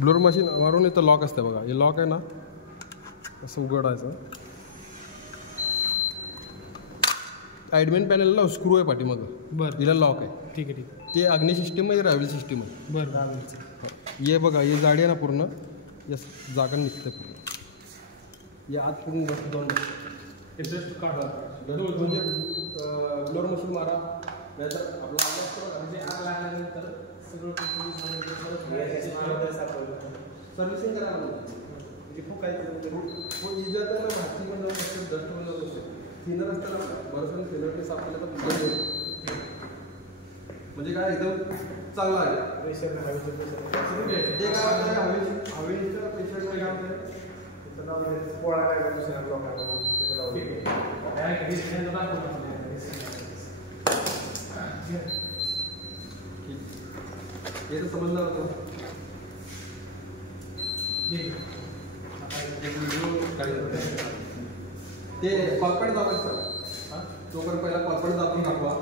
Blower machine मारून इथं lock असते बघा. हे लॉक आहे ना, असं उघडायचं. ॲडमिन पॅनलला स्क्रू आहे पाठीमागं. बरं, हिला लॉक आहे. ठीक आहे ठीक आहे. ते अग्नि सिस्टीम आहे, रायव्हल सिस्टीम आहे. बरं, हे बघा, हे जाडी आहे ना पूर्ण, या जागा निघते पूर्ण. हे आत पूर्ण दोन जस्ट काढा म्हणजे ब्लोअर मशीन मारा, नाहीतर आपला म्हणजे आग लागल्यानंतर सगळं सर्व्हिसिंग करा. म्हणजे खूप काही इजात ना भाजीमध्ये डस्टमध्ये असते. थिनर असतं ना, बरंच थिनरने साफ केलं तर म्हणजे काय एकदम चांगलं आहे. ते काय होतं, हवेच्या पेशंटमध्ये काय होतं, हे तर समजणार होतं. ते कॉर्पेट दाबायचं, तोपर्यंत पहिला कॉर्पेट दाबून दाखवा.